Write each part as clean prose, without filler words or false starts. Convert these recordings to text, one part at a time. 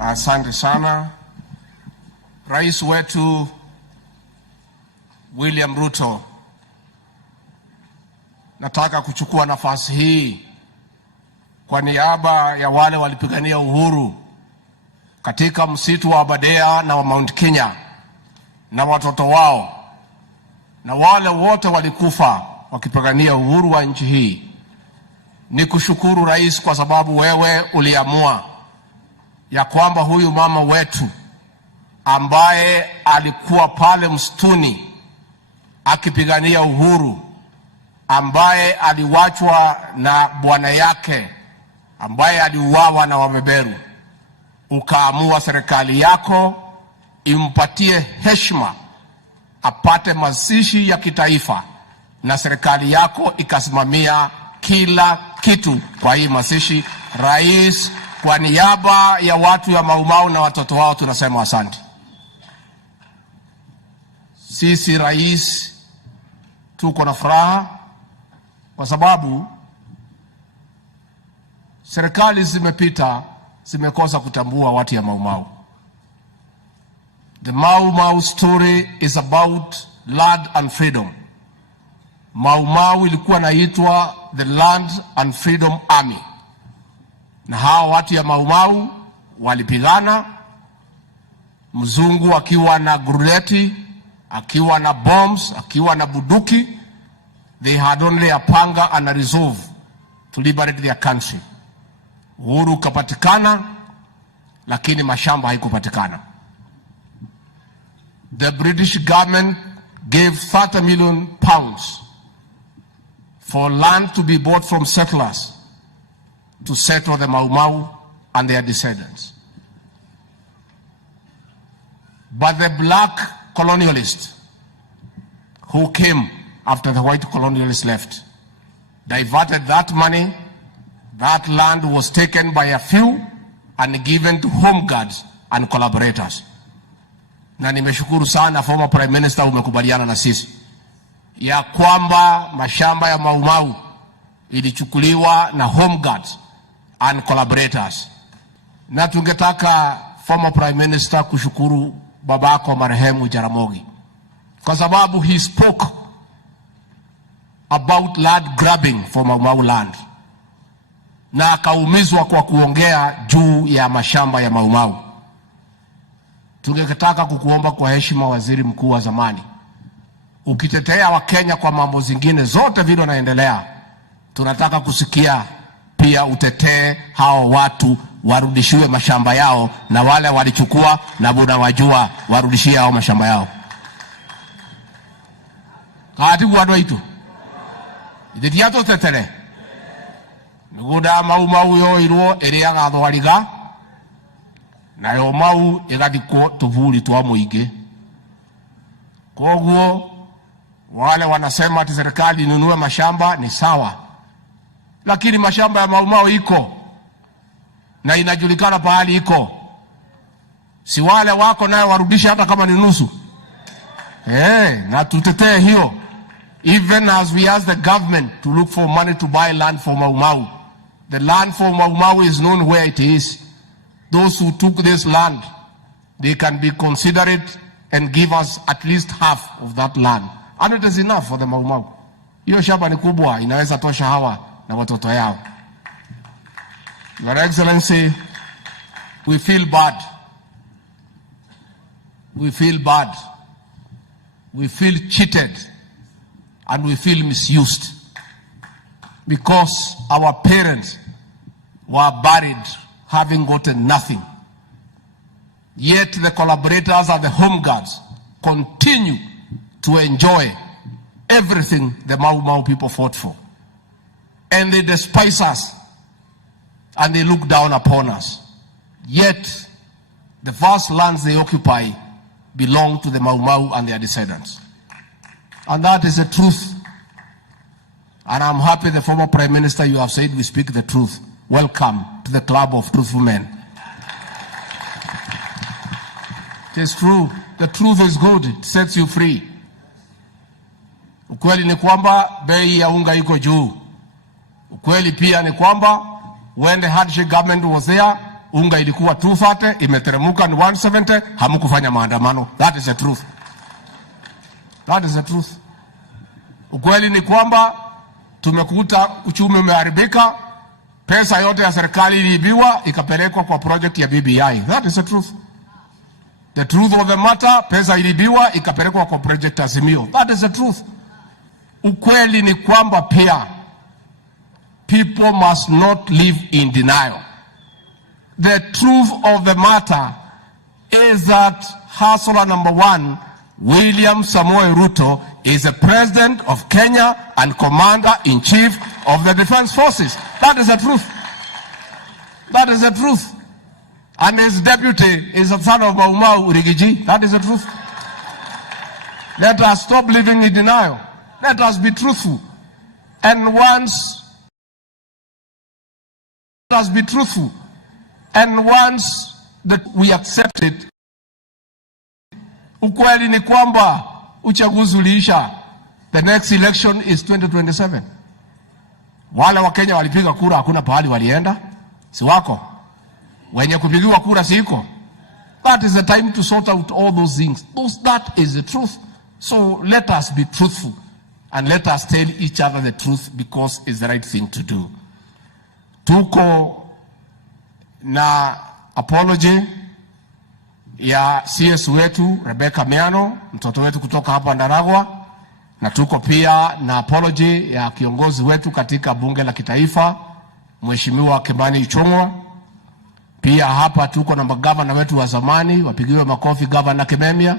Asante sana. Rais wetu William Ruto, nataka kuchukua nafasi hii kwa niaba ya wale walipigania uhuru katika msitu wa Aberdare na wa Mount Kenya na watoto wao na wale wote walikufa wakipigania uhuru wa nchi hii. Ni kushukuru rais kwa sababu wewe uliamua ya kwamba huyu mama wetu ambaye alikuwa pale msituni akipigania uhuru, ambaye aliwachwa na bwana yake ambaye aliuawa na wabeberu, ukaamua serikali yako impatie heshima, apate mazishi ya kitaifa, na serikali yako ikasimamia kila kitu kwa hii mazishi. Rais, kwa niaba ya watu ya Mau Mau na watoto wao tunasema asante. Sisi rais tuko na furaha kwa sababu serikali zimepita zimekosa kutambua watu ya Mau Mau. The Mau Mau story is about land and freedom. Mau Mau ilikuwa naitwa the Land and Freedom Army, na hao watu ya Mau Mau walipigana, mzungu akiwa na gruleti, akiwa na bombs, akiwa na buduki. They had only a panga and a resolve to liberate their country. Uhuru ukapatikana, lakini mashamba haikupatikana. The British government gave 30 million pounds for land to be bought from settlers to settle the Mau Mau and their descendants. But the black colonialists who came after the white colonialists left diverted that money. That land was taken by a few and given to home guards and collaborators. Na nimeshukuru sana former Prime Minister, umekubaliana na sisi ya kwamba mashamba ya Mau Mau ilichukuliwa na home guards and collaborators. Na tungetaka former Prime Minister kushukuru babako marehemu Jaramogi kwa sababu he spoke about land grabbing for Mau Mau land, na akaumizwa kwa kuongea juu ya mashamba ya Mau Mau. Tungetaka kukuomba kwa heshima, waziri mkuu wa zamani, ukitetea wa Kenya kwa mambo zingine zote vile naendelea, tunataka kusikia pia utetee hao watu warudishiwe mashamba yao, na wale walichukua na buna wajua warudishie hao mashamba yao. Kaati guado itu itiato tetele nguda Mau Mau yo iruo eria gathwariga na yo Mau igathiko tuvuli twa muingi. Koguo wale wanasema ati serikali inunue mashamba ni sawa, lakini mashamba ya Mau Mau iko na inajulikana pahali iko. Si wale wako nayo warudisha hata kama ni nusu. Na tutetee hiyo. Even as we ask the government to look for money to buy land for Mau Mau, the land for Mau Mau is known where it is. Those who took this land, they can be considerate and give us at least half of that land. And it is enough for the Mau Mau. Hiyo shamba ni kubwa, inaweza tosha hawa na watoto yao. Your Excellency, we feel bad. We feel bad. We feel cheated. And we feel misused. Because our parents were buried having gotten nothing. Yet the collaborators and the home guards continue to enjoy everything the Mau Mau people fought for. And they despise us and they look down upon us. Yet the vast lands they occupy belong to the Mau Mau and their descendants. And that is the truth. And I'm happy the former Prime Minister, you have said we speak the truth. Welcome to the club of truthful men. It is true. The truth is good. It sets you free. Ukweli ni kwamba bei ya unga iko juu. Ukweli pia ni kwamba when the hardship government was there, unga ilikuwa 230, imeteremuka ni 170, hamkufanya maandamano. That is the truth. That is the truth. Ukweli ni kwamba tumekuta uchumi umeharibika, pesa yote ya serikali iliibiwa ikapelekwa kwa project ya BBI. That is the truth. The truth of the matter, pesa iliibiwa ikapelekwa kwa project Azimio. That is the truth. Ukweli ni kwamba pia people must not live in denial. The truth of the matter is that hustler number one, William Samoei Ruto, is the president of Kenya and commander-in-chief of the defense forces. That is the truth. That is the truth. And his deputy is the son of Maumau Rigiji. That is the truth. Let us stop living in denial. Let us be truthful. And once that we accept it, ukweli ni kwamba uchaguzi uliisha. The next election is 2027. Wale wa Kenya walipiga kura, hakuna pahali walienda. Si wako? Wenye kupigiwa kura siko. That is the time to sort out all those things. That is the truth. So let us be truthful and let us tell each other the truth because it's the right thing to do. Tuko na apology ya CS wetu Rebecca Miano, mtoto wetu kutoka hapa Ndaragwa, na tuko pia na apology ya kiongozi wetu katika bunge la kitaifa Mheshimiwa Kimathi Ichung'wa. Pia hapa tuko na magavana wetu wa zamani, wapigiwe makofi Governor Kimemia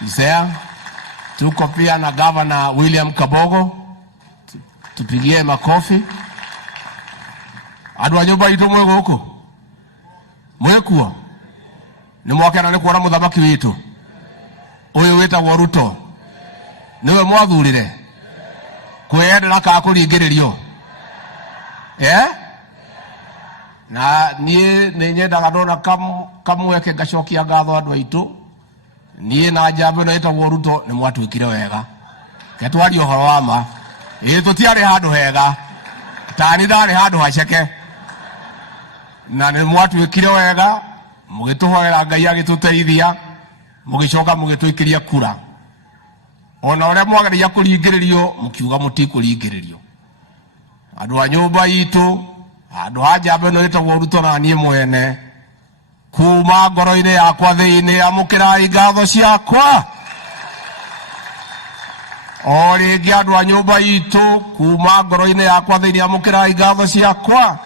Mzea. Tuko pia na Governor William Kabogo, tupigie makofi. Adwa nyoba ito mwego huko mwekuwa ni mwakena ni kuona muthamaki witu uyu witagwo Ruto niwe mwathurire kwiyendera ka kuringiririo na nie nyendaga ndona kamweke ngacokia ngatho andu aitu nie na njamba ino itagwo Ruto ni mwatwikire wega ketwari uhoro wa ma tutiari handu hega tani ndari handu haceke na ni mwatwikire wega mugituhoera Ngai agituteithia mugicoka mugitwikiria kura ona ore mwageriria kuringiririo mukiuga mutikuringiririo andu a nyumba itu andu a njamba ino itagwo Ruto na nie mwene kuma ngoro-ini yakwa thiini amukirai ngatho ciakwa o ringi andu a nyumba itu kuma ngoro-ini yakwa thiini amukirai ngatho ciakwa.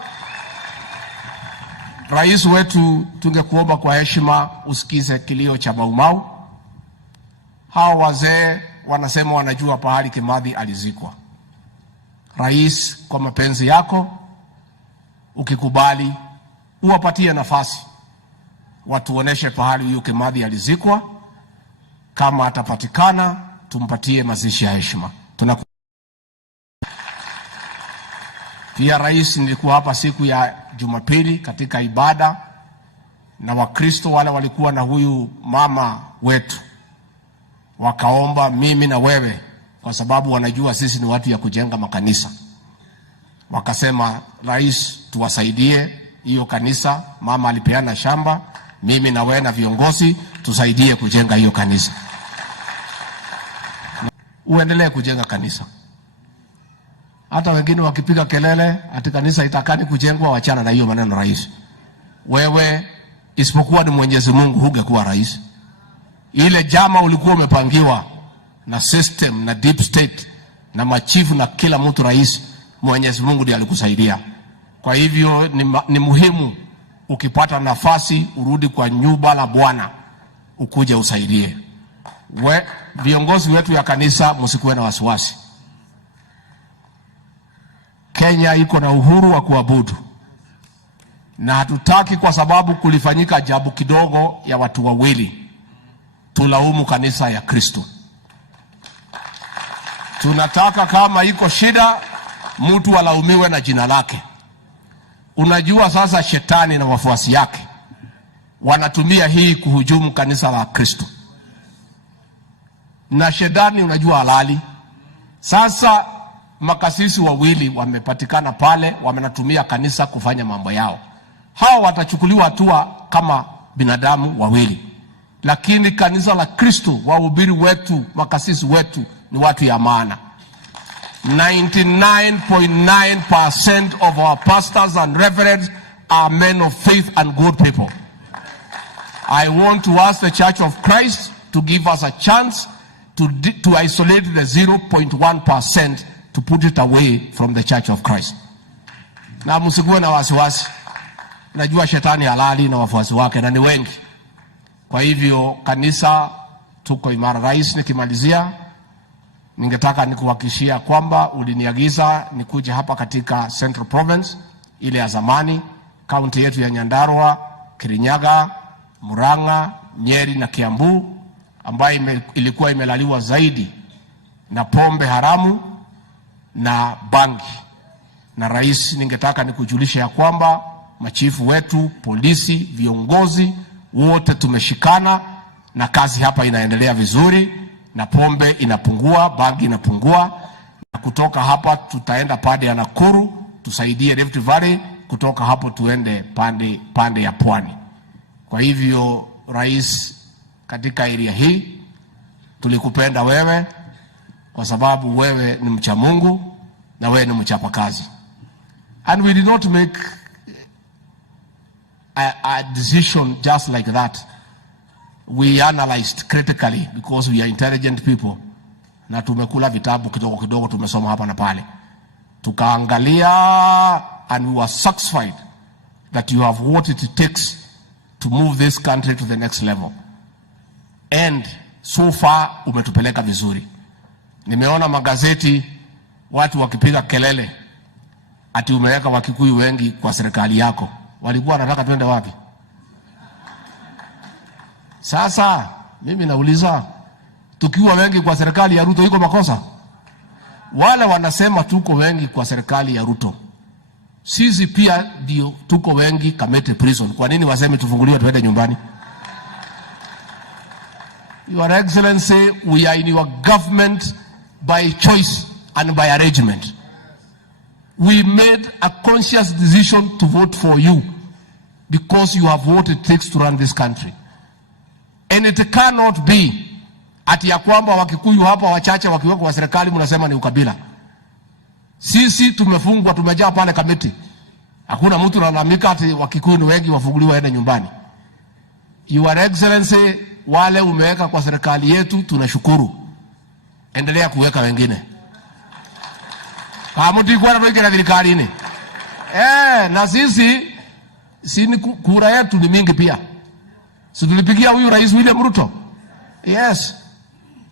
Rais wetu, tungekuomba kwa heshima usikize kilio cha Maumau. Hao wazee wanasema wanajua pahali Kimathi alizikwa. Rais, kwa mapenzi yako, ukikubali uwapatie nafasi watuoneshe pahali huyo Kimathi alizikwa. Kama atapatikana, tumpatie mazishi ya heshima. Pia rais, nilikuwa hapa siku ya Jumapili katika ibada na Wakristo wale walikuwa na huyu mama wetu, wakaomba mimi na wewe, kwa sababu wanajua sisi ni watu ya kujenga makanisa. Wakasema, rais, tuwasaidie hiyo kanisa. Mama alipeana shamba, mimi na wewe na viongozi tusaidie kujenga hiyo kanisa. Uendelee kujenga kanisa. Hata wengine wakipiga kelele ati kanisa itakani kujengwa, wachana na hiyo maneno rais. Wewe isipokuwa ni Mwenyezi Mungu hungekuwa rais. Ile jama ulikuwa umepangiwa na system na deep state na machifu na kila mtu rais, Mwenyezi Mungu ndiye alikusaidia. Kwa hivyo ni muhimu ukipata nafasi urudi kwa nyumba la Bwana ukuje usaidie. Viongozi wetu ya kanisa msikuwe na wasiwasi. Kenya iko na uhuru wa kuabudu. Na hatutaki kwa sababu kulifanyika jambo kidogo ya watu wawili tulaumu kanisa ya Kristo. Tunataka kama iko shida mtu alaumiwe na jina lake. Unajua sasa shetani na wafuasi yake wanatumia hii kuhujumu kanisa la Kristo. Na shetani unajua halali. Sasa makasisi wawili wamepatikana pale, wamenatumia kanisa kufanya mambo yao. hawa watachukuliwa hatua kama binadamu wawili. Lakini kanisa la Kristo, wahubiri wetu, makasisi wetu ni watu ya maana. 99.9% of our pastors and reverends are men of faith and good people. I want to ask the Church of Christ to give us a chance to isolate the 0.1% to put it away from the Church of Christ. Na msikuwe na wasiwasi. Najua shetani halali na wafuasi wake na ni wengi. Kwa hivyo kanisa tuko imara. Rais, nikimalizia ningetaka nikuhakikishia kwamba uliniagiza nikuje hapa katika Central Province ile ya zamani, kaunti yetu ya Nyandarua, Kirinyaga, Murang'a, Nyeri na Kiambu, ambayo ilikuwa imelaliwa zaidi na pombe haramu na bangi. Na rais, ningetaka nikujulisha ya kwamba machifu wetu, polisi, viongozi wote tumeshikana na kazi hapa inaendelea vizuri, na pombe inapungua, bangi inapungua. Na kutoka hapa tutaenda pande ya Nakuru, tusaidie Rift Valley, kutoka hapo tuende pande ya Pwani. Kwa hivyo rais, katika area hii tulikupenda wewe kwa sababu wewe ni mcha Mungu na wewe ni mchapa kazi. And we did not make a decision just like that. We analyzed critically because we are intelligent people. Na tumekula vitabu kidogo kidogo, tumesoma hapa na pale. Tukaangalia and we were satisfied that you have what it takes to move this country to the next level. And so far umetupeleka vizuri. Nimeona magazeti watu wakipiga kelele ati umeweka Wakikuyu wengi kwa serikali yako. Walikuwa wanataka twende wapi? Sasa mimi nauliza, tukiwa wengi kwa serikali ya Ruto iko makosa? Wale wanasema tuko wengi kwa serikali ya Ruto, sisi pia ndio tuko wengi Kamete prison. Kwa nini waseme tufunguliwe tuende nyumbani? Your Excellency, we are in your government by choice and by arrangement. We made a conscious decision to vote for you because you have what it takes to run this country. And it cannot be ati ya kwamba Wakikuyu hapa wachache wakiwa kwa serikali mnasema ni ukabila. Sisi tumefungwa, tumejaa pale Kamiti. Hakuna mtu analalamika ati Wakikuyu ni wengi wafunguliwe waende nyumbani. Your Excellency, wale umeweka kwa serikali yetu tunashukuru. Endelea kuweka wengine. Kamuti kwa na serikali ni. Na sisi kura yetu ni mingi pia. Si tulipigia huyu Rais William Ruto? Yes.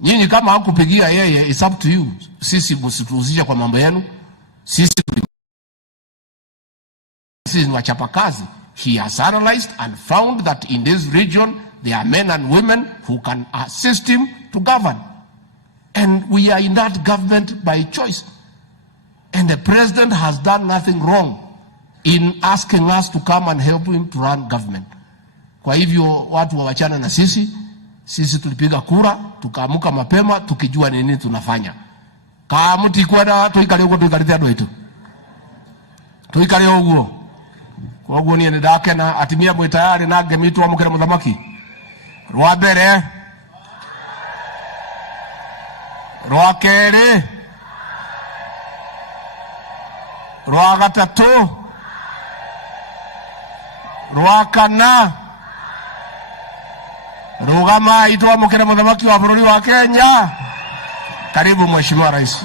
Nyinyi kama hakupigia yeye, it's up to you. Sisi msituhusishe kwa mambo yenu. Sisi ni wachapa kazi. He has analyzed and found that in this region there are men and women who can assist him to govern. And we are in that government by choice. And the president has done nothing wrong in asking us to come and help him to run government. Kwa hivyo watu wawachana na sisi tulipiga kura, tukaamuka mapema, tukijua nini tunafanya. Kamuti kwenda tuikale huko tuikalitea doitu. Tuikale huko. Kwa huko ni ndake na atimia mwe tayari na gemitu amukira muthamaki. Rwa mbere. Rwa keri. Rwa gatatu. Rwa kana. Rugama ito amukira muthamaki wa bururi wa Kenya. Karibu Mheshimiwa Rais.